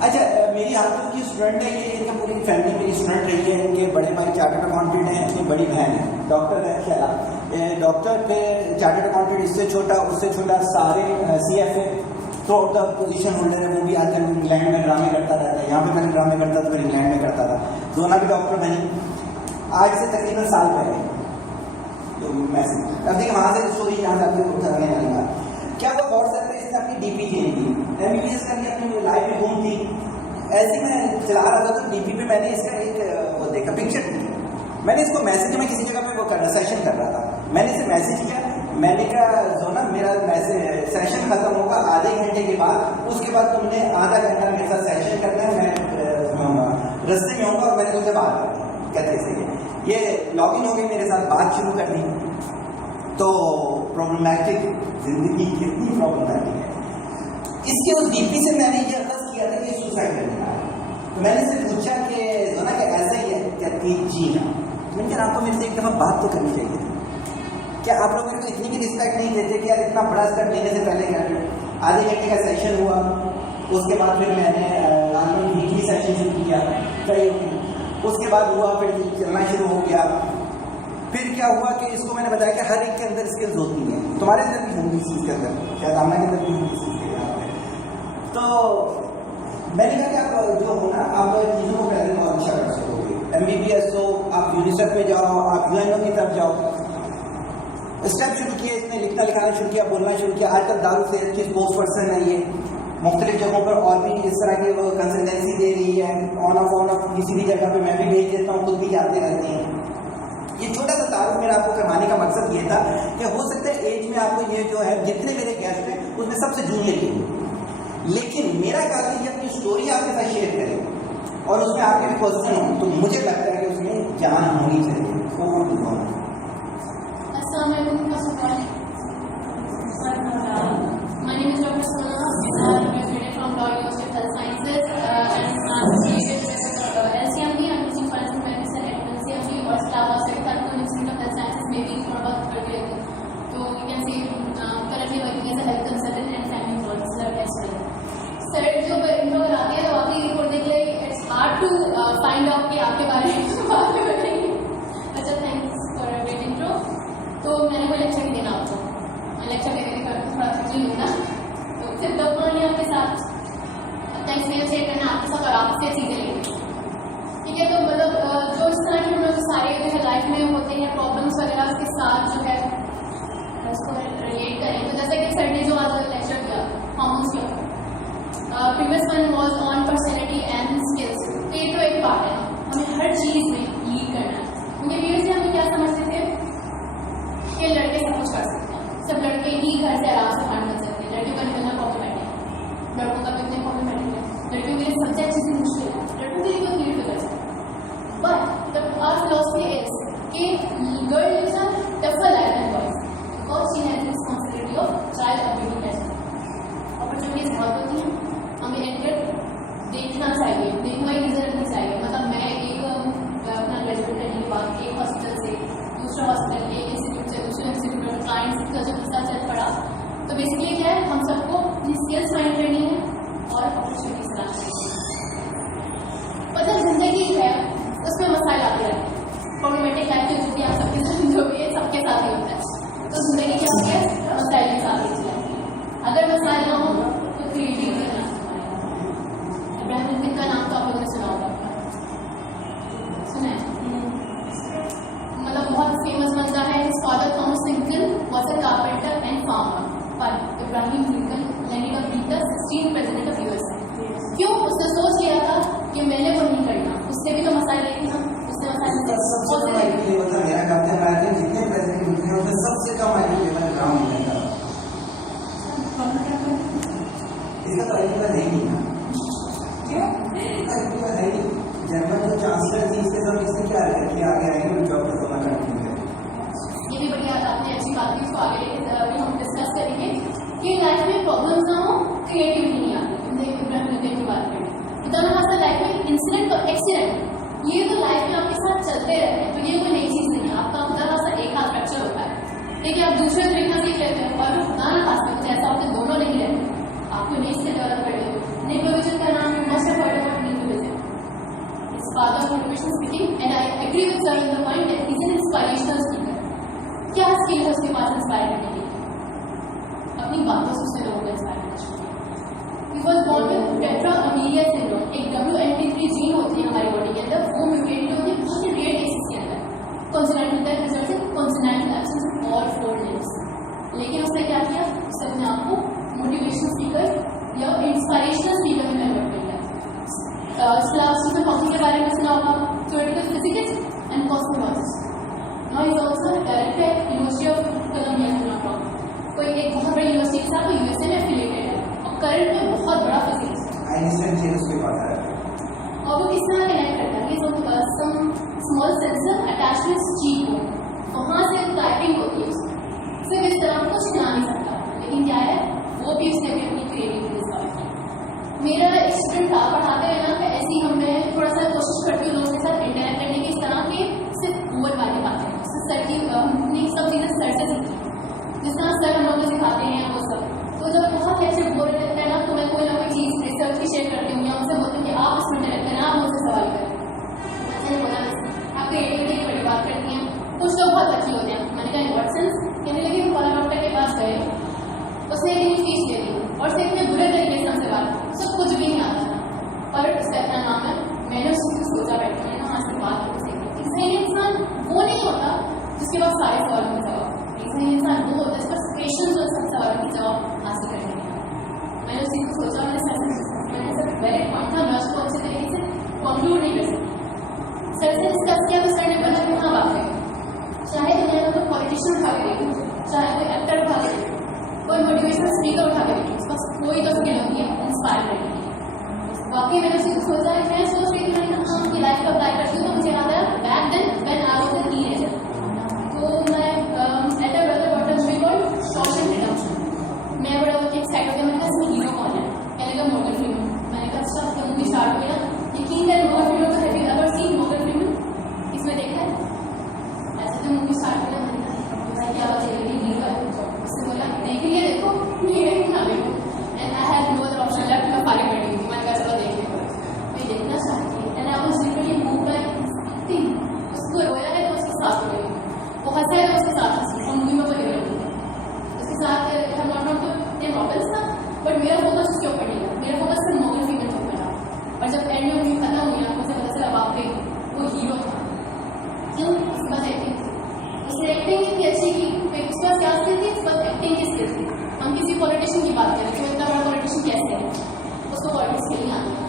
अच्छा, मेरी हाथों की स्टूडेंट है ये, इनका पूरी फैमिली मेरी स्टूडेंट रही है। इनके बड़े भाई चार्टर्ड अकाउंटेंट हैं, इनकी बड़ी बहन है डॉक्टर है शैला, डॉक्टर पे चार्टर्ड अकाउंटेंट, इससे छोटा उससे छोटा सारे CFA through out the position holder है। वो भी आजकल इंग्लैंड में ड्रामे करता रहता है, यहाँ पे पहले ड्रामे करता था फिर इंग्लैंड में करता था। दोनों भी डॉक्टर बनी आज से तकरीबन साल पहले। तो मैसेज अब देखिए वहाँ से स्टोरी यहाँ से आपको उठाने वाला क्या हुआ। व्हाट्सएप पे इसने अपनी DP चेंज की, MBBS करके अपनी लाइफ में घूम थी। ऐसे मैं चला रहा था तो DP पे मैंने इसका एक वो देखा पिक्चर, मैंने इसको मैसेज में किसी जगह पे वो कर सेशन कर रहा था, मैंने इसे मैसेज किया। मैंने कहा जो ना मेरा मैसेज सेशन खत्म होगा आधे घंटे के बाद, उसके बाद तुमने आधा घंटा मेरे साथ सेशन करना है, मैं रस्ते में होऊंगा और मैंने तुमसे बात करनी है। कहते सही ये लॉगिन हो गई, मेरे साथ बात शुरू कर दी। तो प्रॉब्लमैटिक जिंदगी कितनी प्रॉब्लमैटिक है। इसके उस DP से मैंने ये अर्ज किया था कि सुसाइड करने का। तो मैंने से पूछा कि जो ना कि ऐसा ही है, कहती जी हाँ। मैंने कहा आपको मेरे से एक दफ़ा बात तो करनी चाहिए थी, क्या आप लोग मेरे को इतनी भी रिस्पेक्ट नहीं देते कि यार इतना बड़ा स्टेप लेने से पहले कर लो। आधे घंटे का सेशन हुआ, उसके बाद फिर मैंने वीकली सेशन शुरू किया, सही हो। उसके बाद हुआ फिर चलना शुरू हो गया। फिर क्या हुआ कि इसको मैंने बताया कि हर एक के अंदर स्किल्स होती हैं, तुम्हारे अंदर भी होंगी चीज़ के अंदर, शायद आमना के अंदर भी होंगी चीज़ के अंदर। तो मैंने कहा कि आप जो हो ना आप चीज़ों को पहले बहुत अच्छा कर सकोगे। MBBS हो, आप यूनिसेफ में जाओ, आप UNO की तरफ जाओ। स्टेप शुरू किए, इसने लिखना लिखाना शुरू किया, बोलना शुरू किया। आजकल दारू से अच्छी स्पोर्ट्स पर्सन है ये, मुख्तलिफ जगहों पर और भी इस तरह की वो कंसल्टेंसी दे रही है। ऑन ऑफ किसी भी जगह पे मैं भी भेज देता हूँ, खुद भी जाते रहते हैं। ये छोटा सा तारुफ मेरा आपको करवाने का मकसद ये था कि हो सकता है एज में आपको ये जो है जितने मेरे गेस्ट हैं उसमें सबसे जूनियर ही, लेकिन मेरा कहा कि ये अपनी स्टोरी आपके साथ शेयर करें और उसमें आपके भी क्वेश्चन हो तो मुझे लगता है कि उसमें जान होनी चाहिए। My name is Dr. Sona. I graduated from Law University of Health Sciences and I'm affiliated with LCMB. I'm teaching forensic medicine at LCMB और Islamabad से Khartoum Institute of Health Sciences में भी थोड़ा बहुत कर दिया था। तो you can see currently working as a health consultant and family counselor as well. Sir जो इंट्रो कराते हैं तो आपकी रिपोर्ट देख ले, it's hard to find out कि आपके बारे में बात करेंगे। अच्छा, thanks for a great intro. तो मैंने कोई लेक्चर नहीं देना आपको, लेक्चर देने का थोड़ा थकी हूँ ना, तो सिर्फ डॉक्टर आपके साथ थैंक्स मेरे शेयर करना आपके साथ और आपसे चीज़ें लेंगे, ठीक है। तो मतलब जो इस तरह के जो सारे जो है लाइफ में होते हैं प्रॉब्लम्स वगैरह उसके साथ जो है उसको रिलेट करें। तो जैसे कि सर ने जो आज लेक्चर दिया हॉर्मोन्स के ऊपर, previous one was on personality and skills. तो ये तो एक पार्ट है, हमें हर चीज़ में लीड करना है, क्योंकि प्रीवियसली हम क्या समझते थे कि लड़के सब कुछ कर सकते हैं, सब लड़के ही घर से आराम से खाना कर सकते हैं, लड़कियों का निकलना प्रॉब्लमेटिक है, लड़कों का भी उतने प्रॉब्लमेटिक है, लड़कियों के लिए सबसे अच्छी चीज़ मुश्किल है, लड़कों के लिए कोई लीड कर सकते हैं। But the our philosophy is कि girl lives a tougher life than boys because she has the responsibility of child upbringing as well. Opportunities बहुत होती हैं, हमें एंकर देखना चाहिए, देखना ही नजर रखनी चाहिए। मतलब मैं एक अपना ग्रेजुएट करने के बाद एक हॉस्पिटल से दूसरा हॉस्पिटल, एक इंस्टीट्यूट से दूसरे इंस्टीट्यूट में क्लाइंट्स का जब साथ चल पड़ा, तो बेसिकली क्या है हम सबको अपनी स्किल्स फाइंड करनी है और अपॉर्चुनिटीज लानी है। मतलब जिंदगी है उसमें मसाइल आते रहते हैं, प्रॉब्लमेटिक लाइफ जो भी आप सबके साथ जो भी है सबके साथ ही होता है। तो जिंदगी क्या होती है मसाइल के साथ ही चलती है। अगर मसाइल ना हो तो क्रिएटिविटी ना। इब्राहिम लिंकन का नाम तो आप लोगों ने सुना होगा, सुना है? मतलब बहुत फेमस बंदा है। His father Thomas Lincoln was a carpenter and farmer, but Abraham Lincoln landed up being the 16th president of USA. क्यों? उसने सोच लिया था कि मैंने वो नहीं करना। उससे भी तो मसाइल आई थी ना, उसने मसाइल सबसे कम आईक्यू लेवल था मेरा काम था। अमेरिका जितने प्रेसिडेंट हुए हैं उसमें सबसे कम आईक्यू लेवल राम लिंकन का। इसका तो आईक्यू है ही नहीं, क्यों? इसका आईक्यू है ही। जर्मन जो चांसलर थी इसके सब इसने क्या किया, आगे आएंगे और जॉब पर सोना करती है। ये भी बढ़िया आपने अच्छी बात की, उसको आगे लेके हम डिस्कस करेंगे कि लाइफ में प्रॉब्लम्स ना हो, क्रिएटिविटी नहीं आती। इब्राहिम लिंकन की बात करें तो दोनों हमारे लाइफ में इंसिडेंट और एक्सीडेंट ये तो लाइफ में आपके साथ चलते रहते हैं, तो ये कोई नई चीज़ नहीं है। आपका जरा सा एक हाथ फ्रैक्चर होता है, देखिए आप दूसरे तरीका सीख लेते हैं और खुदा ना खास में जैसा आपके दोनों नहीं रहते, आपको नई स्किल डेवलप कर लेते हो। नई प्रोविजन का नाम must observing the point that he's an inspirational speaker. क्या स्किल है उसके पास इंस्पायर करने की? अपनी बातों से उसने लोगों को इंस्पायर करना शुरू किया. He was born with tetra Amelia syndrome. एक WNT3 जीन होती है हमारी बॉडी के अंदर, वो म्यूटेट होती है बहुत ही रेयर केसेस के अंदर. Consonantal that results in consonantal absence of all 4 limbs. लेकिन उसने क्या किया? उसने अपने आप को मोटिवेशनल स्पीकर या इंस्पायरेशनल स्पीकर में कन्वर्ट कर दिया. स्टीफन हॉकिंग के बारे में सुना होगा, theoretical physicist and cosmologist. Now he is also director at University of Columbia. कोई एक बहुत बड़ी यूनिवर्सिटी के साथ यूएसए में एफिलिएटेड है और करंट में बहुत बड़ा फिजिसिस्ट है. आइंस्टाइन जी उसके बाद है. और वो किस तरह कनेक्ट करता है? Some small sensor attached to his cheek bone, वहाँ से टाइपिंग होती है. सिर्फ इस तरह कुछ खिला नहीं सकता, लेकिन क्या है वो भी उसने भी अपनी क्रिएटिविटी इस्तेमाल की. मेरा एक स्टूडेंट था, पढ़ाते हुए ना ऐसे ही मैं थोड़ा सा कोशिश करती हूँ लोगों के साथ इंटरेक्ट करने की. इस तरह के सिर्फ ओवर वाली बातें सर की अपनी सब चीज़ें सर से सीखी, जिस तरह सर हम लोग को सिखाते हैं वो सब. तो जब बहुत लेक्चर बोल रहे थे ना, तो मैं कोई ना कोई चीज़ रिसर्च की शेयर करती हूँ या उनसे बोलती हूँ कि आप इसमें इंटरेक्ट करें, आप मुझसे सवाल करें. मैंने बोला आप क्रिएटिविटी की बड़ी बात करती हैं. कुछ लोग बहुत अच्छी होते हैं. मैंने कहा इन व्हाट सेंस? कहने लगे हम वाला डॉक्टर के पास गए, उसने एक फीस ले ली और सिर्फ इतने बुरे तरीके से हमसे बात, सब कुछ भी नहीं आता था. और उसका अपना नाम है. मैंने उसको सोचा बैठा, मैंने कहा से बात करो सीखी. सही इंसान वो नहीं होता जिसके पास सारे सवालों के जवाब. सही इंसान वो होता है जिसके पास पेशेंस और सब सवालों के जवाब हासिल करने के लिए. मैंने उसी को सोचा, मैंने सर वेरी पॉइंट था, मैं उसको अच्छे तरीके से कंक्लूड नहीं कर सकती. सर से डिस्कस किया तो सर ने बोला कि हाँ बात करें. चाहे दुनिया में कोई पॉलिटिशियन उठा के देखो, चाहे कोई एक्टर उठा के देखो, कोई मोटिवेशनल स्पीकर उठा के देखो, उसका कोई तो स्किल होती है इंस्पायर करने की. वाकई मैंने उसी को सोचा है. मैं सोच रही थी, मैंने कहा हाँ की लाइफ का अप्लाई करती हूँ, तो मुझे याद आया back then when I was a teenager. तो मैं at a brother daughter movie called Shawshank Redemption. मैं बड़ा एक्साइटेड हो गया. मैंने कहा इसमें हीरो कौन है? कहने लगा मॉर्गन फ्रीमैन. मैंने कहा अच्छा, तो मूवी स्टार्ट हो गया. यकीन है मॉर्गन फ्रीमैन को have you ever seen Morgan Freeman? इसमें देखा है? ऐसे तो मूवी स्टार्ट हो गया. मैंने कहा क्या बात है, हीरो है. उसने बोला देख लिया, देखो हीरो ही ना देखो. And I have no other option left. मैं फारिग बैठी हुई. मैंने कहा चलो देख लें. मैं देखना चाहती थी and I was literally moved by acting. उसको रोया है तो उसके साथ रोई, वो हंसा है तो उसके साथ हंसी. और मूवी में कोई हीरो नहीं है उसके साथ. हम नॉट टू टेन रॉबर्ट्स था, बट मेरा फोकस उसके ऊपर नहीं था. मेरा फोकस सिर्फ मॉर्गन फ्रीमैन के ऊपर था. और जब एंड में मूवी खत्म हुई ना, मुझे पता चला बाप रे वो हीरो था. क्यों? उसके पास एक्टिंग थी. उसने एक्टिंग इतनी अच्छी की. उसके पास क्या स्किल थी? उसके पास एक्टिंग की स्किल थी. हम किसी पॉलिटिशियन की बात करें तो इतना बड़ा पॉलिटिशियन कैसे है? उसको पॉलिटिक्स खेलनी आती है.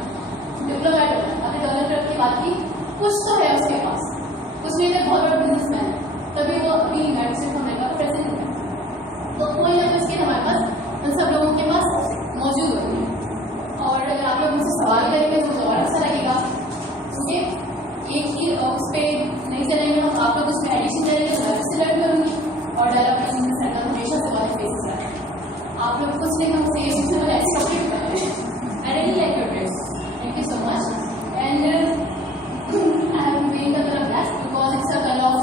डिप्लोमेट होता है. आपने डोनाल्ड ट्रम्प की बात की, कुछ तो है उसके पास. कुछ नहीं तो बहुत बड़ा बिजनेसमैन है, तभी वो अपनी यूनाइटेड स्टेट्स ऑफ अमेरिका का प्रेसिडेंट है. तो कोई ना कोई स्किल हमारे पास उन सब लोगों के पास मौजूद होती है. और अगर आप लोग मुझसे सवाल करेंगे तो मुझे और अच्छा लगेगा, क्योंकि एक ही उस पर नहीं चलेंगे हम. आप लोग उस पर एडिशन करेंगे तो मैं उससे लर्न करूँगी. और डेवलपमेंट सेंटर हमेशा सवाल फेस कर रहे हैं. आप लोग कुछ नहीं हमसे ये चीज़ मुझे एक्सपेक्ट कर रहे हैं. I really like your dress. Thank you so much. And I have been the color black because it's a color of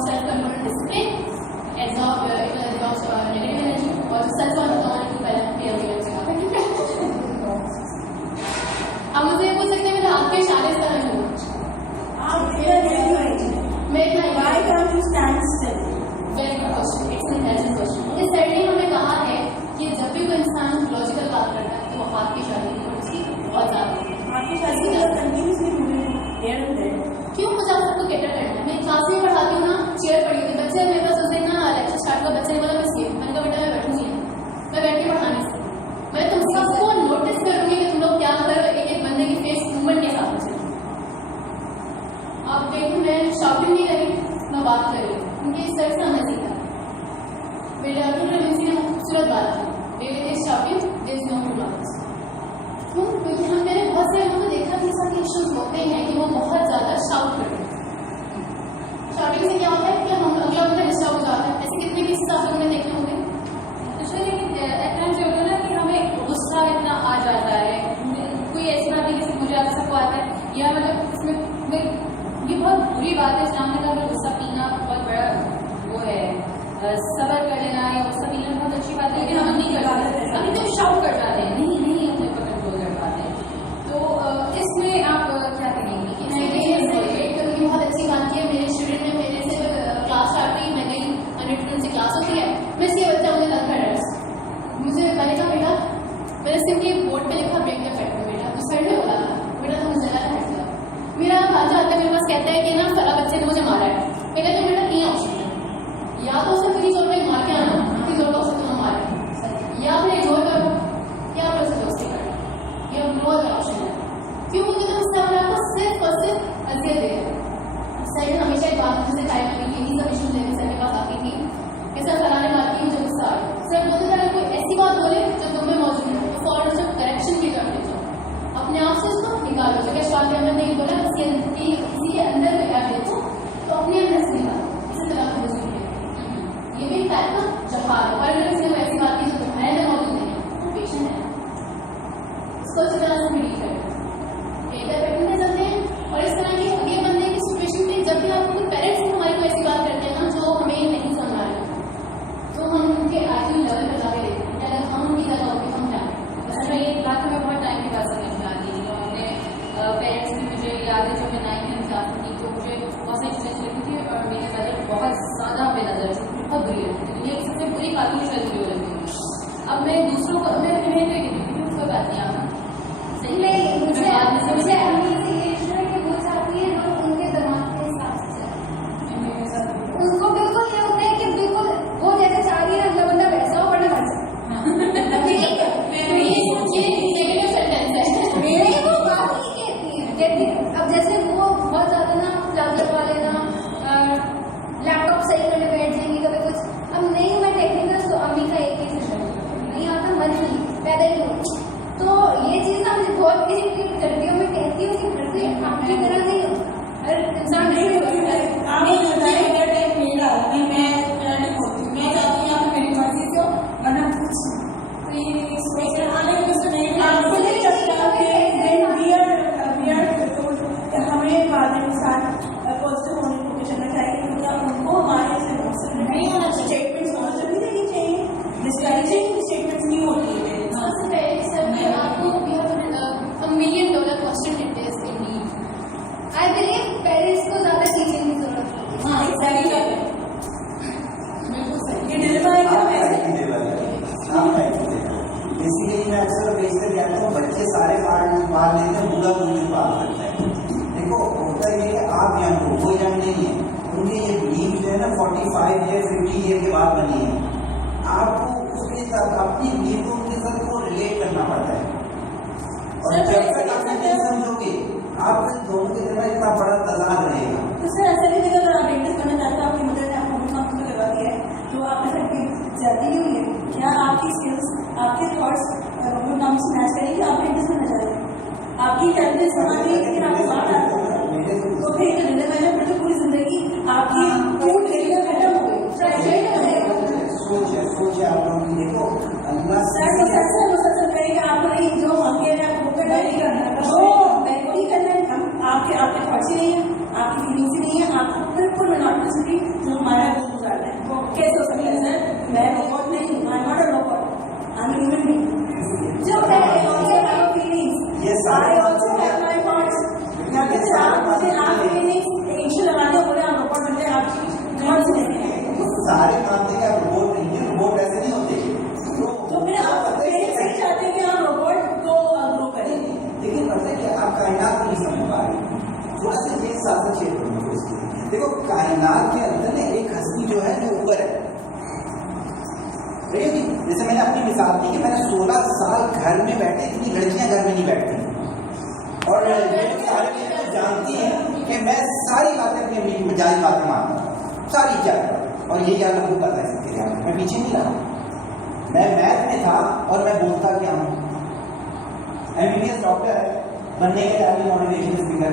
निकालो, जगह स्टॉक के अंदर नहीं बोला, किसी के अंदर में क्या देखो तो अपने अंदर से निकालो, इसी तरह का मजबूर है। ये भी एक टाइप का जहाज, और अगर किसी को ऐसी बात की तो है ना मौजूद है, वो पेशेंट है, इसको इसी तरह से डील करते हैं, पैटर्न में चलते हैं। और इस तरह की आगे बनने की सिचुएशन में जब भी आपको पेरेंट्स हमारे को ऐसी बात करते हैं ना जो हमें नहीं समझ आ रही, तो हम उनके आईक्यू लेवल पर जाके देखते हैं, अगर हम उनकी जगह होगी हम क्या अच्छा, ये बात मैं बहुत टाइम के बाद समझ में आती है। अपने पेरेंट्स की मुझे याद है जब मैं 9th क्लास में थी तो मुझे बहुत सारी चीज़ें लगी थी और मेरे बजट बहुत ज़्यादा बेनजर थी, बहुत बुरी लगती थी, ये सबसे बुरी बात मुझे लगी थी। अब मैं दूसरों को मैं कहती थी कोई बात नहीं, आप सही नहीं, मुझे मुझे वो चाहती है लोग उनके दिमाग के हिसाब से उनको बिल्कुल ये होता है कि बिल्कुल वो जैसे चाह रही है अगला बंदा वैसा हो वरना वैसा। नेगेटिव सेंटेंस है, मेरे वो बात ही कहती है। अब जैसे वो बहुत ज्यादा ना प्लाजर वाले ना लैपटॉप सही करने बैठ जाएंगे कभी कुछ, अब नहीं मैं टेक्निकल तो अभी का एक ही सिस्टम नहीं आता, मन नहीं पैदा ही हो, तो ये चीज ना मुझे बहुत इरिटेट करती है। मैं कहती हूँ कि घर से आपकी तरह नहीं हो, हर इंसान नहीं होता है। मैं चाहती हूँ मेरी मर्जी से हो वरना कुछ हमें बाद में इंसान पॉजिटिव होने की कोशिश करना चाहिए, क्योंकि उनको हमारे से नहीं होना चाहिए, स्टेटमेंट्स पॉजिटिव भी देनी चाहिए, डिस्करेजिंग स्टेटमेंट्स नहीं होती है। सबसे पहले सब में आपको $1 million question it is Indeed. I believe parents को ज्यादा टीचिंग की जरूरत है। हाँ एग्जैक्टली, बिल्कुल सही। ये डिलीवर बेसिकली मैं अक्सर बेचते जाता हूँ, बच्चे सारे मार लेते हैं, पूरा पूरी बात करता है। देखो होता ये है आप यंग हो, वो यंग नहीं है, उनके ये बिलीव जो है ना 45 ईयर 50 ईयर के बाद बनी है, आपको उसके साथ अपनी बिलीव को उनके साथ को रिलेट करना पड़ता है। और जब तक आप नहीं समझोगे आप दोनों के दरमियान इतना बड़ा तजाद रहेगा। तो सर ऐसा नहीं देखा, अगर आप बिजनेस करना चाहते हो, आपकी मदद ने आपको काम करवा दिया है, तो आपने सबकी ज्यादा नहीं हुई है, क्या आपकी स्किल्स आपके थॉट्स नाम से मैच करेंगे? आप बिजनेस करना चाहते हैं, आपकी इंटेलिजेंस समाती है, लेकिन आपको बात आता है तो फिर फिर तो पूरी जिंदगी आपकी फूड लेकर खत्म हो गई। सोच आप लोगों की, देखो अल्लाह मुसलसल करेगा आपको, नहीं जो मंगे ना आपको नहीं करना, वो नहीं करना है, हम आपके थॉट्स ही नहीं है, आपकी फीलिंग्स ही नहीं है, आपको बिल्कुल मोनोटोनिटी जो हमारा वो गुजारना है, वो कैसे हो सकता है? सर मैं रोबोट नहीं हूँ, I am not a robot, I am human being. जो मैं ऑल्सो हैव फीलिंग्स, ये I also have my thoughts. अगर आप मुझे आप फीलिंग्स टेंशन लगाने बोले आप रोबोट बनते हैं, आपकी थॉट्स नहीं है, सारे मानते हैं आप रोबोट नहीं है, रोबोट ऐसे नहीं होते। तो फिर आप सही चाहते हैं कि आप रोबोट को ग्रो करें, लेकिन पता है कि आप कायनात को नहीं समझ पा रहे, थोड़ा सा ये साथ शेयर करूँगा उसके। देखो कायनात के अंदर ना एक हस्ती जो है जो ऊपर है, जैसे मैंने अपनी मिसाल दी कि मैंने 16 साल घर में बैठे, इतनी लड़कियां घर में नहीं बैठती, और सारी जानती हैं कि मैं सारी बातें अपनी अपनी मजाज बातें मानता हूँ, सारी जाकर, और यही आप लोगों को पता है इसके लिए मैं पीछे नहीं रहा, मैं मैथ में था और मैं बोलता क्या हूँ, MBBS डॉक्टर है, बनने के जा रही मोटिवेशन स्पीकर,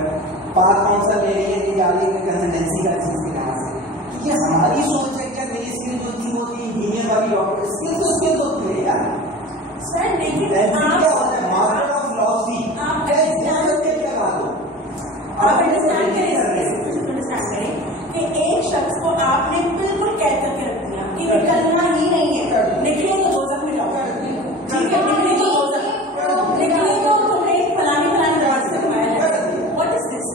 5 कौन सा ले रही है जा रही है कंसल्टेंसी का चीज के कहाँ से, तो ये हमारी सोच है क्या? मेरी स्किल जो थी वो थी इंजीनियर वाली, डॉक्टर स्किल तो थे यार। सर लेकिन क्या होता है मास्टर ऑफ फिलॉसफी, आप क्या बात हो, आप अंडरस्टैंड करें कि एक शख्स को आपने बिल्कुल कैद करके रख दिया कि निकलना ही नहीं है, निकले तो दोज़ख में जाओ, ठीक है, निकले तो दोज़ख, निकले तो तुम्हें फलानी दरवाजे से घुमाया जाए, व्हाट इज दिस?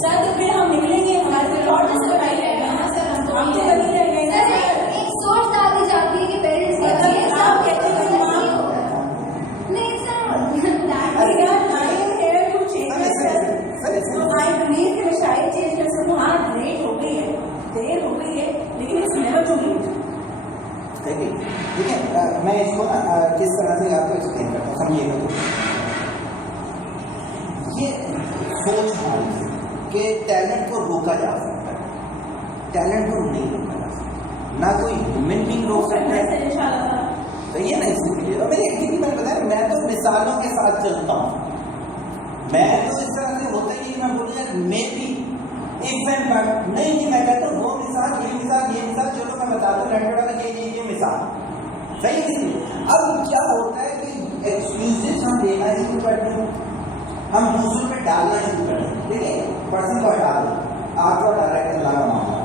सर तो फिर हम निकलेंगे, हमारे थॉट से बनाई रहेगा, हम तो बनी रहेंगे। एक सोच डाली जाती है कि पेरेंट्स आप कहते हैं नहीं सर, तो आई बिलीव कि मैं शायद चेंज कर सकूँ। हाँ लेट हो गई है, देर हो गई है, लेकिन इट्स नेवर टू लेट। ठीक है, मैं इसको ना किस तरह से आपको एक्सप्लेन करता हूँ, समझिएगा। ये सोच हमारी कि टैलेंट को रोका जा सकता है, टैलेंट को नहीं रोका जा सकता, ना कोई ह्यूमन बीइंग रोक सकता है, सही है ना? इसलिए और मैंने बताया मैं तो मिसालों के साथ चलता हूँ, मैं तो इस may be if and but नहीं जी, मैं कहता हूँ वो मिसाल ये मिसाल चलो मैं बता दूँ लैंड वाला ये मिसाल सही है। अब क्या होता है कि एक्सक्यूजेस हम देना ही शुरू करते हैं, हम दूसरों पे डालना शुरू करते हैं। देखिए पर्सन को हटा दो, आपको डायरेक्ट अल्लाह का मामला,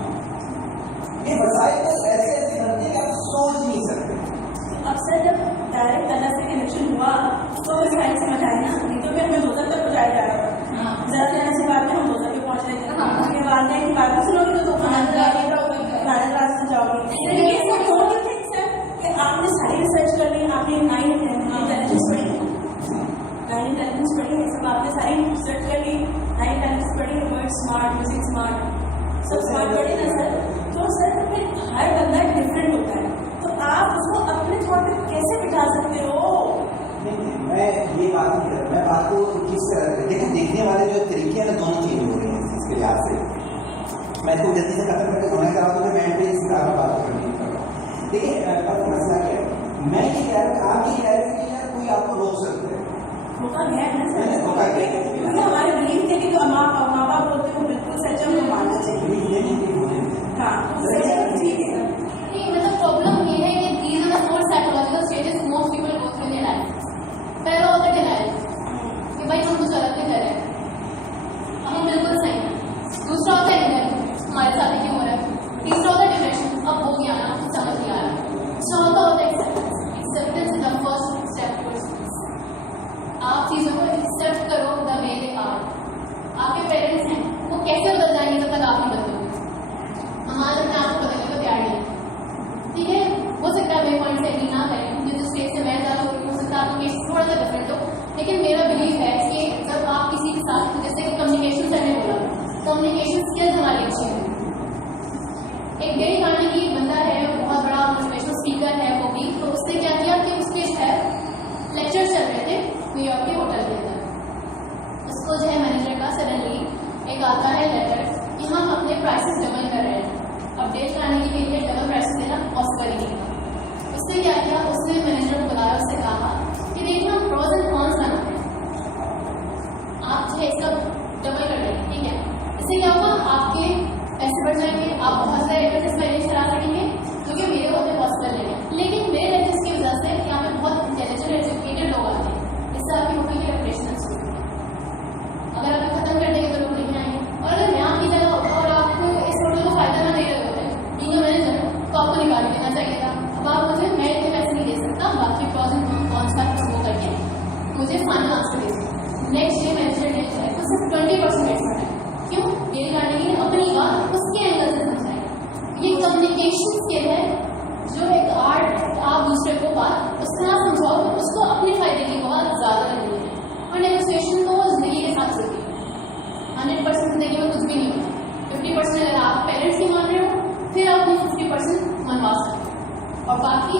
ये वसाइल तो ऐसे ऐसे बनते हैं कि आप सोच नहीं सकते। अक्सर जब डायरेक्ट अल्लाह से कनेक्शन हुआ तो वो साइड समझ आए ना, नहीं तो फिर हमें दोजख तक पहुँचाया जा रहा था। जरा जाने से बाद में हम दोजख पे पहुँच रहे थे। उसके बाद में की बात सुनोगे तो खाना रास्ते जाओगे। कि आपने सारी रिसर्च कर ली, आपने 9 इंटेलिजेंस पढ़ी, 9 इंटेलिजेंस पढ़ी, सब आपने सारी रिसर्च कर ली, 9 इंटेलिजेंस पढ़ी, वर्ड स्मार्ट, म्यूजिक स्मार्ट, सब स्मार्ट पढ़े ना सर। तो सर फिर हर बंदा डिफरेंट होता है, तो आप उसको अपने थॉट में कैसे बिठा सकते हो? नहीं, मैं ये बात नहीं कर रहा, मैं बात को किस तरह देखिए, देखने वाले जो तरीके हैं ना दोनों चेंज हो रहे हैं इसके लिहाज से। मैं इसको जल्दी से खत्म करके होना करा तो मैं पे इसकी बात करनी कर रहा हूँ। देखिए मसला क्या है, मैं ये कह रहा हूँ, आप ये कह रहे हैं कि यार कोई आपको रोक सकते हैं, होता है ना सर, होता है क्योंकि हमारे बिलीफ थे कि जो माँ बाप बोलते हैं वो बिल्कुल सच है, वो मानना चाहिए। हाँ ठीक है। मतलब प्रॉब्लम ये है कि these are the 4 psychological stages most people go through in their life. पहला होता है denial कि भाई हम कुछ गलत नहीं कर रहे हैं, हम बिल्कुल सही हैं। दूसरा होता है anger, हमारे साथ क्यों हो रहा है। तीसरा होता है डिप्रेशन, अब हो गया ना, कुछ समझ नहीं आ रहा। चौथा होता है acceptance is the first step towards peace. आप चीज़ों को एक्सेप्ट करो द वे दे आर। आपके पेरेंट्स हैं, वो कैसे बदल जाएंगे जब तक आप नहीं बदलोगे। हमारे में आपको बदलने को तैयार नहीं, ठीक है। हो सकता है मेरे पॉइंट से एग्री ना करें, क्योंकि जिस स्टेज से मैं ज़्यादा हो सकता है आपका केस थोड़ा सा डिफरेंट हो, लेकिन मेरा बिलीव है कि जब आप किसी के साथ, जैसे कि कम्युनिकेशन से मैंने बोला, कम्युनिकेशन स्किल्स हमारी अच्छी है। एक डेल कार्नेगी बंदा है, बहुत बड़ा मोटिवेशनल स्पीकर है वो भी, तो उसने क्या किया कि उसके है लेक्चर चल रहे थे न्यूयॉर्क के होटल के अंदर। उसको जो है मैनेजर का सडनली एक आता है लेटर कि हम अपने प्राइसेस डबल कर रहे हैं। अब डेल कार्नेगी के लिए डबल प्राइसेस देना पॉसिबल ही नहीं था। उसने क्या किया, उसने मैनेजर को बुलाया, उससे कहा कि देखिए हम प्रोज एंड कॉन्स बनाते हैं, आप जो है इसका डबल कर देंगे, ठीक है। इससे क्या होगा, आपके पैसे बढ़ जाएंगे, आप बहुत सारे एडवर्टाइज मैनेज करा सकेंगे, जो कि मेरे होते पॉसिबल नहीं है। लेकिन मेरे एडवर्टाइज की वजह से यहाँ पे बहुत इंटेलिजेंट एजुकेटेड लोग आते हैं, इससे आपकी होटल की रेपुटेशन अच्छी होती है। अगर आप खत्म कर देंगे तो लोग नहीं आएंगे। और अगर मैं आपकी जगह होता और आपको इस होटल को फायदा ना दे रहे होते बीइंग अ मैनेजर, तो आपको निकाल देना चाहिए था। अब आप मुझे, मैं इतने पैसे नहीं दे सकता, बाकी प्रॉज एंड कॉन्स का वो करके मुझे फाइनल आंसर दे सकते। नेक्स्ट डे मैनेजर ने तो सिर्फ 20% रेट बढ़ा है। क्यों? डेल कार्नेगी ने अपनी बात उसके एंगल से समझाई। ये कम्युनिकेशन स्किल है, जो एक आर्ट, आप दूसरे को बात उस तरह समझाओ उसको अपने फायदे की बहुत ज़्यादा लगनी है। और नेगोशिएशन तो जिंदगी के साथ चलती है, 100% जिंदगी में कुछ भी नहीं होता। 50% अगर आप पेरेंट्स की मान रहे हो, फिर आप अपनी 50% मनवा सकते हो। और बाकी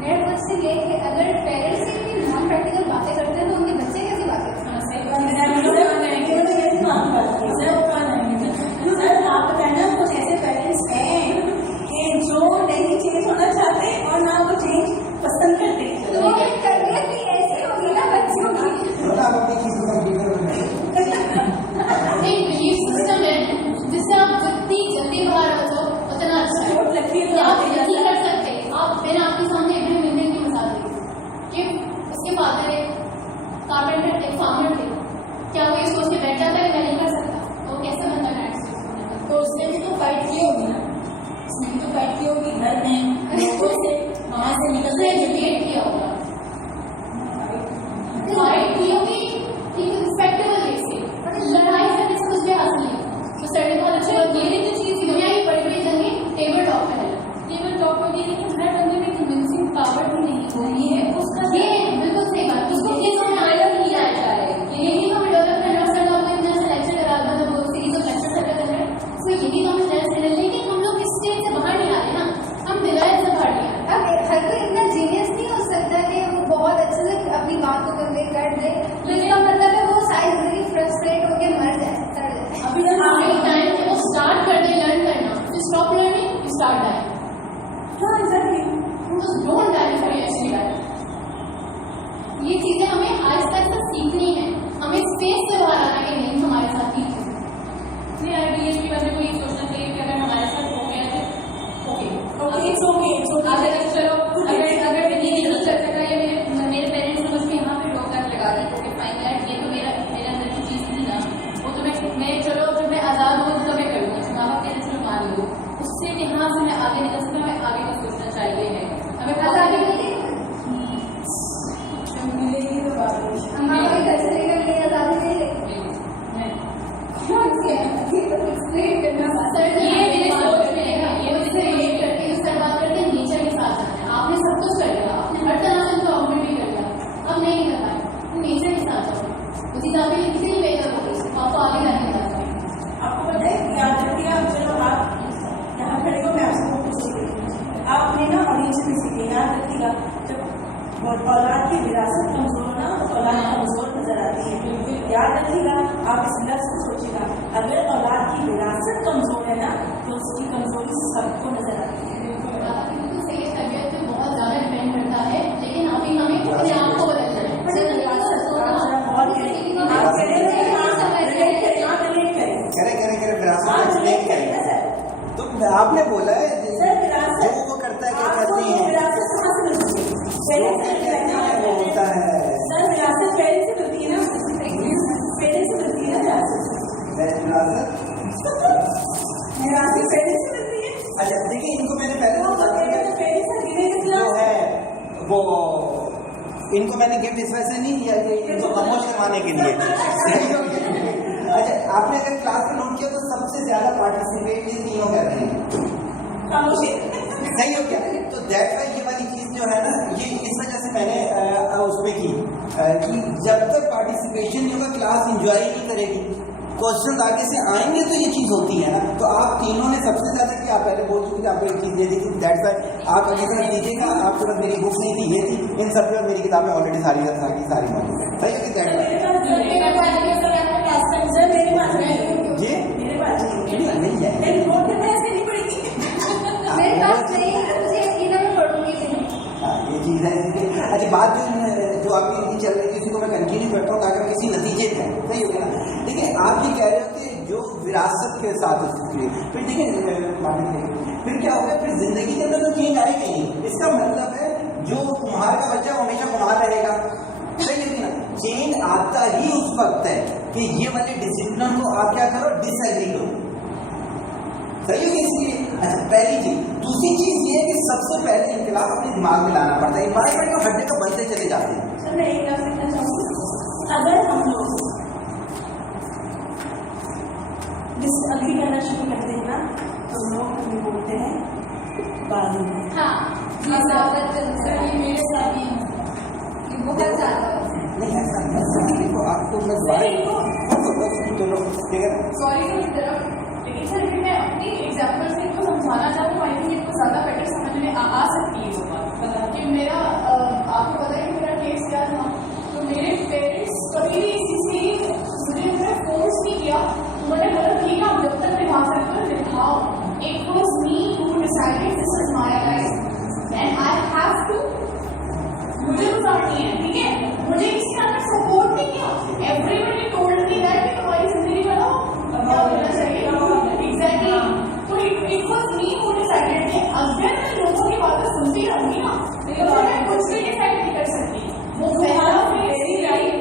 मेरा क्वेश्चन ये है कि अगर पेरेंट्स से इतनी नॉन प्रैक्टिकल बातें करते हैं तो उनके बच्चे कैसी बातें करते हैं? सर आप बताना, कुछ ऐसे पेरेंट्स हैं कि जो नहीं चेंज होना चाहते और ना वो चेंज पसंद करते हैं। तो ये तरबियत भी ऐसी होगी ना बच्चों की। एक बिलीफ सिस्टम है जिससे आप जितनी जल्दी बाहर आ जाओ उतना अच्छा है। चोट लगती है तो आप आगे नहीं जाता कर सकते। आप, मैंने आपके सामने इब्राहिम लिंकन की मिसाल दी कि उसके फादर एक कारपेंटर, एक फार्मर थे। क्या वो ये सोच के बैठ जाता है मैं नहीं कर सकता, तो कैसे बनता है? तो उसने भी तो फाइट की होगी ना, उसने भी तो फाइट की होगी घर में लोगों से, वहाँ से निकलने एजुकेट किया होगा, फाइट की होगी, ठीक है, रिस्पेक्टेबल वे से, बट लड़ाई करने से कुछ भी हासिल नहीं होता। तो सर्वे बहुत अच्छी बात ये नहीं, चीज़ दुनिया की बड़ी बड़ी जंगें टेबल टॉप पे है, टेबल टॉप पर भी, लेकिन हर बंदे में कन्विंसिंग पावर भी नहीं होती है उसका। ये बिल्कुल सही बात, उसको ये समझ आया नहीं आया जा रहा है। यही तो डेवलपमेंट और सर आपको इतना सा लेक्चर करा, मतलब सीरीज ऑफ लेक्चर कर रहे हैं, तो यही तो हमें लेक्चर है। लेकिन हम लोग इस स्टेज से बाहर नहीं आ रहे ना, हम दिलाए से बाहर नहीं आ रहे। अब हर कोई इतना जीनियस नहीं हो सकता वो चीज़ आप भी किसी भी भेजा होगी, आपको आगे जाने का आपको पता है, याद रखिएगा, चलो आप यहाँ खड़े हो, मैं आपसे कुछ सीखी, आपने ना ऑडियंस में सीखे, याद रखिएगा, जब औलाद की विरासत कमजोर हो ना, तो औलाद कमजोर नजर आती है। याद रखिएगा, आप इस लफ्ज़ को सोचिएगा, अगर औलाद की विरासत कमजोर है ना, तो उसकी कमजोरी सबको नजर आती है। बिल्कुल सही है, तबीयत पे बहुत ज़्यादा डिपेंड करता है, लेकिन अभी हमें अपने आप को बदलना है। तो आपने बोला है सर विरासत जो वो करता है क्या करती है विरासत कहाँ से मिलती है? वो होता है सर विरासत पेरेंट्स से मिलती है ना, पेरेंट्स से मिलती है ना विरासत पेरेंट्स से मिलती है। अच्छा देखिए, इनको मैंने पहले पेरेंट्स से गिने के जो खिलाफ है वो इनको मैंने गिफ्ट इस वजह से नहीं दिया कि इनको खामोश करवाने के लिए। अच्छा, आपने अगर क्लास में नोट किया तो सबसे ज्यादा पार्टिसिपेट ये तीनों कर रहे हैं, खामोशी। सही हो क्या? तो दैट वाई ये वाली चीज जो है ना, ये इस वजह से मैंने उसमें की कि जब तक पार्टिसिपेशन नहीं होगा क्लास इंजॉय नहीं करेगी, क्वेश्चन आगे से आएंगे तो ये चीज होती है ना। तो आप तीनों ने सबसे ज्यादा किया, आप पहले बोल चुके थे, आपको एक चीज दे दी थी, दैट्स वाई आप अगली तरफ दीजिएगा। आपके पास मेरी बुक्स नहीं थी, ये थी, इन सब के मेरी किताबें ऑलरेडी सारी मौजूद है, सही है कि दैट वाई सर मेरे पास जी मेरे पास नहीं है, लेकिन नोट में ऐसे नहीं पड़ेगी। मेरे पास नहीं है, मुझे यकीन है मैं पढ़ूंगी भी नहीं। ये चीज है। अच्छा, बात जो आपकी इतनी चल रही है उसी को मैं कंटिन्यू करता हूँ ताकि हम किसी नतीजे पे, सही हो गया ना। देखिए, आप ये कह रहे हो कि जो विरासत के साथ उसकी, फिर देखिए फिर क्या होगा, फिर जिंदगी के अंदर तो चेंज आएगी ही। इसका मतलब है जो कुम्हार का बच्चा हमेशा कुम्हार रहेगा, सही है ना। चेंज आता ही उस वक्त है कि ये वाले डिसिप्लिन को आप क्या करो, डिसएग्री करो, सही होगी। इसलिए अच्छा, पहली चीज। दूसरी चीज ये है कि सबसे पहले इनकलाब अपने दिमाग में लाना पड़ता है। इन्वायरमेंट का हटने का बनते चले जाते हैं। सर मैं एक बात कहना चाहूँगी, अगर हम लोग डिसएग्री करना शुरू करते हैं ना, तो लोग हमें बोलते हैं बालू। हाँ, मेरे साथ भी बहुत ज्यादा नहीं ऐसा देखो, आपको मैं दोबारा दोनों ठीक है। सॉरी टू इंटरप्ट, लेकिन सर अगर मैं अपनी एग्जाम्पल से इनको समझाना चाहूँ, आई थिंक इनको ज़्यादा बेटर समझ में आ सकती है वो बात। कि मेरा आपको पता है कि मेरा केस क्या था, तो मेरे पेरेंट्स कभी भी इस चीज़ के मुझे फोर्स नहीं किया। उन्होंने बोला ठीक है, आप जब तक निभा सकते हो निभाओ। It was me who decided this is my life and I have to, मुझे गुजारनी है, ठीक है। मुझे किसी का सपोर्ट नहीं किया। एवरीबडी टोल्ड मी दैट कि तुम्हारी जिंदगी बनाओ, क्या होना चाहिए, एग्जैक्टली। तो it was me who decided कि अगर मैं लोगों की बातें सुनती रहूंगी ना, तो मैं कुछ भी डिसाइड नहीं कर सकती। वो पहला मेरी राइट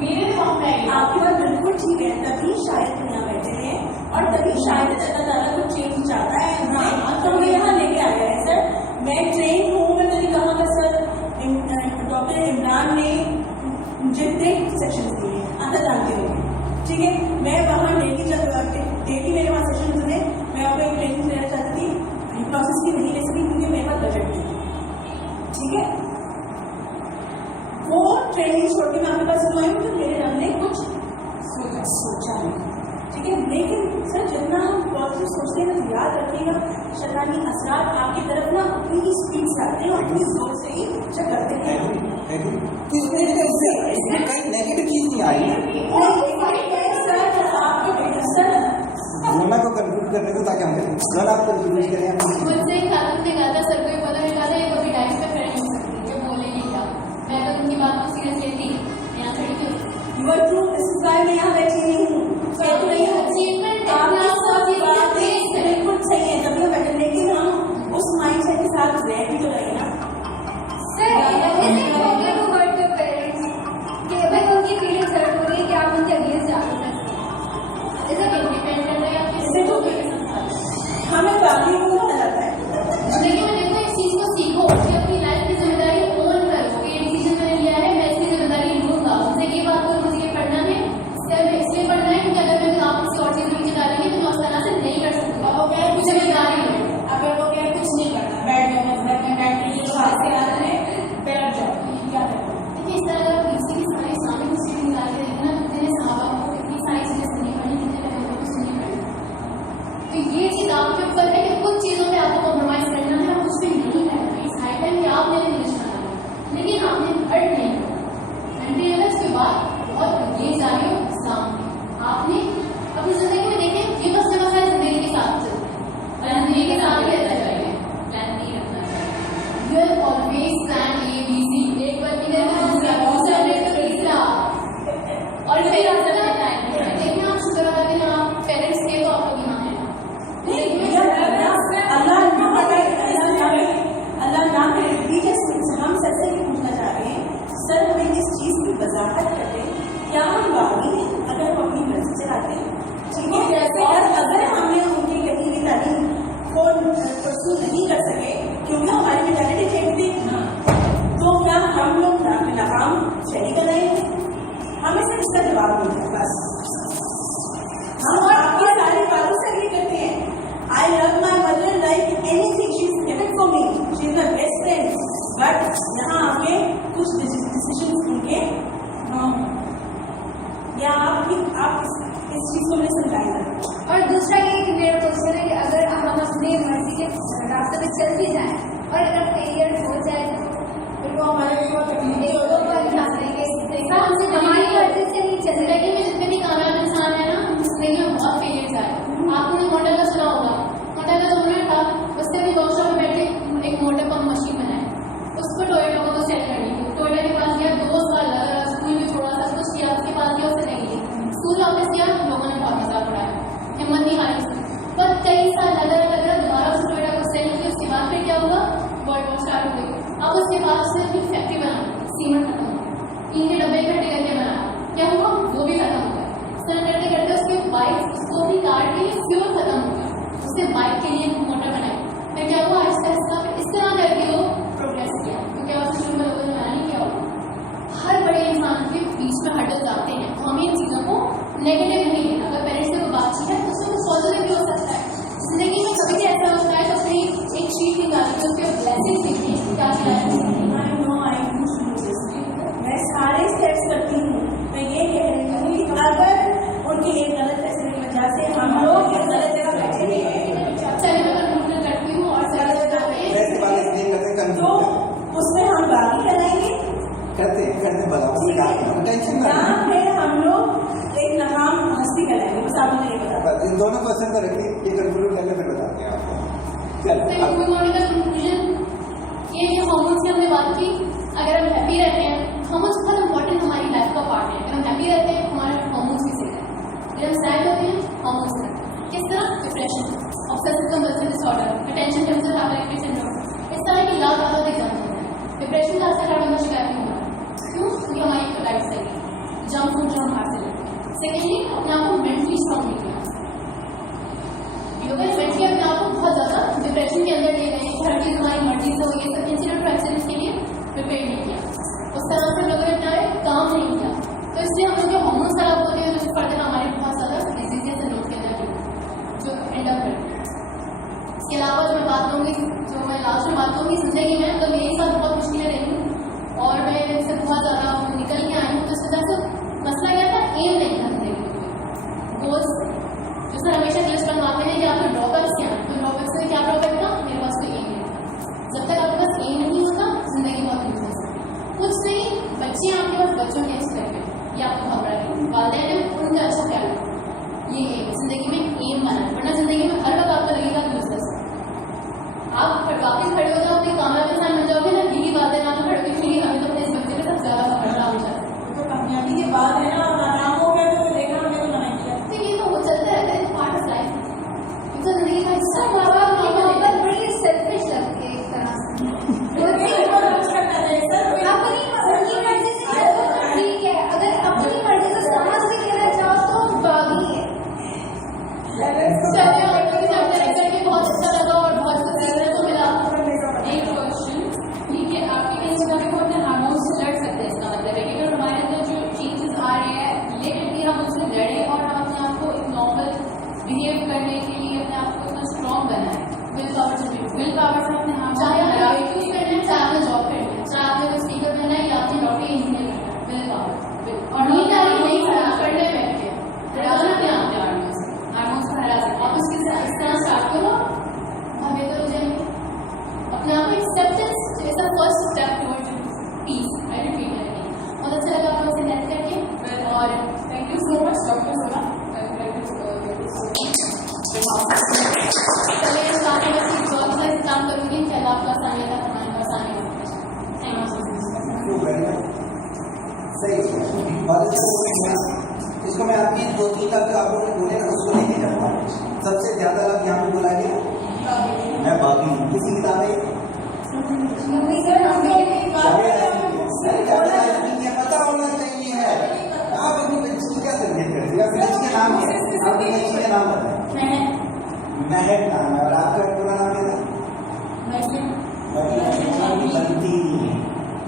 मेरे दिमाग में आई। आपकी बात बिल्कुल ठीक है, तभी शायद यहाँ बैठे हैं और तभी शायद अल्लाह ताला कुछ चेंज चाहता है। हाँ, तो हमें यहाँ लेके आ गया है। सर मैं ट्रेन हूँ, मैं कभी कहा था सर डॉक्टर इमरान ने मुझे 3 सेशन दिए, आप जानते हो, ठीक है। मैं वहाँ डेली मेरे वहाँ सेशन हुए। मैं आपको एक ट्रेनिंग देना चाहती थी, प्रोसेस की नहीं ले सकी क्योंकि मेरे पास बजट नहीं थी, ठीक है। वो ट्रेनिंग छोड़ के मैं आपके पास आई तो मेरे रब ने कुछ सोचा नहीं, ठीक है। लेकिन सर जितना हम पॉजिटिव सोचते हैं ना, याद रखिएगा शैतानी असरात आपकी तरफ ना उतनी ही स्पीड से आते हैं, उतनी जोर से ही करते हैं। इसमें कहीं नेगेटिव चीज नहीं आई सर मोना को कंफ्यूज करने को, ताकि हम करें आप कंफ्यूज करें। मुझसे खातून ने कहा था, सर को बोला है, कहा था कभी टाइम पे खड़े नहीं हो सकती, जो बोलेगी क्या। मैं तो उनकी बात को सीरियस लेती, यहाँ खड़ी क्यों। You are true, this is why मैं यहाँ बैठी नहीं हूँ। अचीवमेंट बिल्कुल सही है, तभी हम बैठे, लेकिन हम उस माइंड सेट के साथ रह भी तो रहे ना। भाई उनकी फीलिंग्स हर्ट हो रही है कि आप उनके अगेंस्ट जा रहे हैं, जैसे कि डिपेंड करता है आप किससे जो भी हमें बाकी को हो जाता है। लेकिन मैं देखो इस चीज को सीखो कि अपनी लाइफ की जिम्मेदारी ओन करो। ये डिसीजन मैंने लिया है, मैं इसकी जिम्मेदारी लूंगा। मुझे ये बात को मुझे ये पढ़ना है, इसलिए पढ़ना है क्योंकि अगर मैं आप किसी और चीज में नीचे डालेंगे तो मैं उस तरह से नहीं कर सकती। अब वो क्या है, जिम्मेदारी है। अगर वो क्या कुछ नहीं करना, बैठ जाओ, मतलब मैं बैठ के जो हाथ से आ रहे हैं बैठ जाओ, और पेरेंट्स का देखिए आप शुक्र अदा करें आप पेरेंट्स थे तो आप लोग यहाँ हैं अल्लाह ना करे हम सर से ये पूछना चाह रहे हैं, सर हमें इस चीज की वजाहत कर दें, क्या हम बागी हैं अगर हम अपनी मर्जी से लाते हैं, ठीक है, और अगर हमने उनकी कहीं भी तालीम को परसू नहीं कर सके क्योंकि हमारी मेंटालिटी चेंज थी, तो क्या हम लोग नाकाम शहरी कराएंगे? हमें सिर्फ इसका जवाब मिलता है बस। हम आपकी सारी बातों से ये करते हैं, I love my mother like anything. She's given for me. She's my best friend. But यहाँ आके कुछ decisions उनके या आप इस चीज को मुझे समझाएंगे। और दूसरा ये कि मेरा क्वेश्चन है कि अगर हम अपने मर्जी के रास्ते पे चल भी जाएं और अगर फेलियर हो जाए तो वो हमारे लिए तकलीफ हमारी मर्जी से नहीं चल जिंदगी में जितने भी कामयाब इंसान है ना जिंदगी में बहुत फेलियर्स आए। आपने मॉडल का सुना होगा, मॉडल का जो उन्होंने था उससे भी वर्कशॉप में बैठे एक मोटर पंप मशीन बनाए, उसको टोयोटा को सेल करनी थी। टोयोटा के पास गया, 2 साल लगा, स्कूल में थोड़ा सा कुछ किया, उसके पास गया उसे नहीं लिया, स्कूल वापस गया, लोगों ने बहुत मजाक उड़ाया, हिम्मत नहीं हारी उसने, पर कई साल लगा दोबारा उस टोयोटा को सेल किया। उसके बाद फिर क्या हुआ, वर्ल्ड वॉर स्टार्ट हो गई। अब उसके बाद उसने अपनी फैक्ट्री बना, सीमेंट खत्म हो गया, टीन के डब्बे इकट्ठे करके बना, क्या हुआ वो भी खत्म हो गया। उसने करते करते उसकी बाइक उसको भी कार के लिए फ्यूल खत्म हो गया, उसने बाइक के लिए मोटर बनाई। फिर क्या हुआ, आहिस्ता आहिस्ता इस तरह करके वो प्रोग्रेस किया, क्योंकि उससे शुरू में लोगों ने मना नहीं किया होगा। हर बड़े इंसान के बीच में हर्डल्स आते हैं, तो हमें इन चीज़ों को नेगेटिव नहीं लेना। अगर पेरेंट्स से कोई बातचीत है तो उसमें कुछ पॉजिटिव भी हो सकता है। जिंदगी में कभी भी ऐसा होता है तो अपनी एक शीट निकाली तो उसके ब्लेसिंग देखिए क्या क्या है। मैं सारे स्टेप्स करती हूँ, मैं ये कह रही हूँ कि अगर उनकी एक गलत फैसले की वजह से हम लोग एक गलत जगह बैठे हैं चलिए मैं कंक्लूजन करती हूँ और सारी तो उसमें हम बागी कराएंगे करते बताओ टेंशन या फिर हम लोग एक नाकाम हस्ती कराएंगे। बस आप मुझे ये बता, इन दोनों क्वेश्चन को रखिए, ये कंक्लूड करके फिर बताते हैं आपको। चल कंक्लूजन ये जो हार्मोन्स की हमने बात की, अगर हम हैप्पी रहते हैं, हार्मोन्स बहुत इंपॉर्टेंट हमारी लाइफ का पार्ट है। अगर हम हैप्पी रहते हैं हमारे हार्मोन्स भी सही रहते हैं, अगर हम सैड होते हैं हार्मोन्स रहते हैं। किस तरह, depression, obsessive compulsive disorder, attention deficit hyperactive syndrome, इस तरह की लाभ आधा एग्जाम्पल है। डिप्रेशन का असर हर बंदा शिकायत नहीं होता, क्यों? क्योंकि हमारी लाइफ सही है, जंक फूड जो हम बाहर से लेते हैं। सेकेंडली अपने आप को मेंटली स्ट्रॉन्ग नहीं किया, मेंटली अपने आप को बहुत ज़्यादा डिप्रेशन के अंदर ले गए हैं, हर चीज़ हमारी मर्जी से हो, ये सब इंसिडेंट और एक्सीडेंट के लिए प्रिपेयर नहीं किया, उस तरह से लोगों ने अपना काम नहीं किया। तो इसलिए हम जो हार्मोन्स खराब होते हैं जो फर्दर हमारे बहुत ज़्यादा डिजीजेस एंड के अंदर जो एंड अप करते हैं। इसके अलावा जो मैं बात करूँगी, जो मैं लास्ट में बात करूँगी, जिंदगी में तो मेरे साथ बहुत मुश्किलें रही और मैं इससे बहुत ज़्यादा निकल के आई हूँ। तो इस वजह से मसला क्या था, एम नहीं था जिंदगी में, गोल्स जो सर हमेशा लिस्ट बनवाते हैं कि आपके ड्रॉबैक्स क्या हैं, तो ड्रॉबैक्स में क्या ड्रॉबैक था, मेरे पास कोई एम नहीं था। जब तक आपके पास एम नहीं होता जिंदगी बहुत नहीं हो सकती। कुछ नहीं, बच्चे आपके पास बच्चों के एक्सपेक्टेड ये आपको खबर है, वालदेन ने उनका अच्छा क्या ये जिंदगी में एम बना, वरना जिंदगी में हर वक्त आपको लगेगा यूजलेस। आप वापस खड़े हो जाओ, अपने कामयाब इंसान बन जाओगे ना, यही बात है ना, तो खड़े होगी हमें तो अपने इस बच्चे के साथ ज़्यादा खड़ा हो जाता है। तो कामयाबी के बाद है ना, नाम हो गया तो देखा हमने को मना किया, तो ये तो वो चलता रहता है, पार्ट ऑफ लाइफ, तो जिंदगी का हिस्सा माँ बाप की मोहब्बत बड़ी सेल्फिश लगती है एक तरह से। अपनी मर्जी से चलो तो ठीक है, अगर अपनी मर्जी से समझ के लेना चाहो तो बागी है। चलिए और कोई जानकारी करके बहुत अच्छा लगा और बहुत कुछ सीखने को मिला। एक क्वेश्चन, ठीक है, आपके कहीं से कभी अपने हार्मोन्स से लड़ सकते हैं, इसका मतलब है कि अगर हमारे अंदर जो चेंजेस आ रहे हैं लेटेंटली हम उससे लड़े और हम अपने आप को एक नॉर्मल बिहेव करने के लिए अपने आप को इतना स्ट्रॉन्ग बनाए, विल पावर से अपने हाथ, चाहे आप यूज करना है, चाहे आपने जॉब करनी है, चाहे आपने कोई स्पीकर बनना है या आपने डॉक्टर इंजीनियर करना है, विल पावर और नींद आ रही नहीं खराब करने बैठे हराना क्या आपने हार्मोन्स को हरा सकते। आप उसके साथ इस तरह स्टार्ट करो, आप बेहतर हो जाएंगे। अपने आप को acceptance is the first step towards peace. I repeat that. बहुत अच्छा लगा आपको से नेट करके और thank you so much doctor Sona. चलिए काम करूँगी कि अल्लाह आपका लफ्ज आप लोगों ने बोले ना उसको लेके जाऊंगा। सबसे ज्यादा लफ्ज यहाँ पे बोला गया मैं बागी हूँ। किसी किताब में पता होना चाहिए है। आप अपनी बच्ची क्या तरबियत करती है? बच्ची का नाम क्या है? आपकी बच्ची का नाम बताएं। महक नाम है। और आपका पूरा नाम क्या था? बनती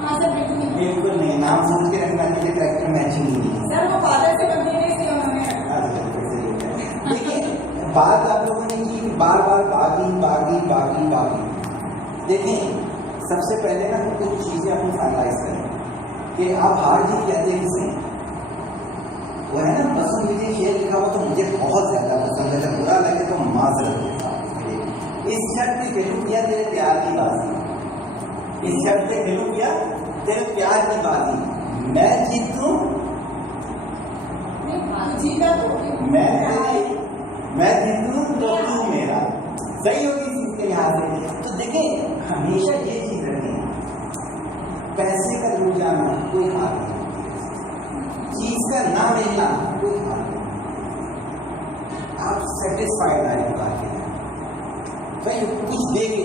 हाँ सर बिल्कुल बिल्कुल नहीं। नाम सोच के रखना चाहिए, करेक्टर मैचिंग नहीं है। सर वो फादर से बनती है इसलिए उन्होंने देखिए बात आप लोगों ने की बार बार बागी बागी बागी बागी। देखिए सबसे पहले ना कुछ चीजें अपन फाइनलाइज करें कि आप हार जीत कहते हैं किसे? वो है ना पसंद मुझे शेर लिखा हुआ तो मुझे बहुत ज्यादा पसंद है, जब बुरा लगे तो माजरत। इस शर्त पे खेलू किया तेरे प्यार की बाजी। इस शर्त पे खेलू किया तेरे प्यार की बाजी। मैं जीतूं जीता तो मैं जीतूं तो तू मेरा। सही होगी इस चीज के लिहाज से। तो देखिए हमेशा ये चीज रखें, पैसे का रुक जाना कोई हार नहीं, चीज का ना मिलना कोई हार नहीं। आप सेटिस्फाइड आए भाई कुछ देंगे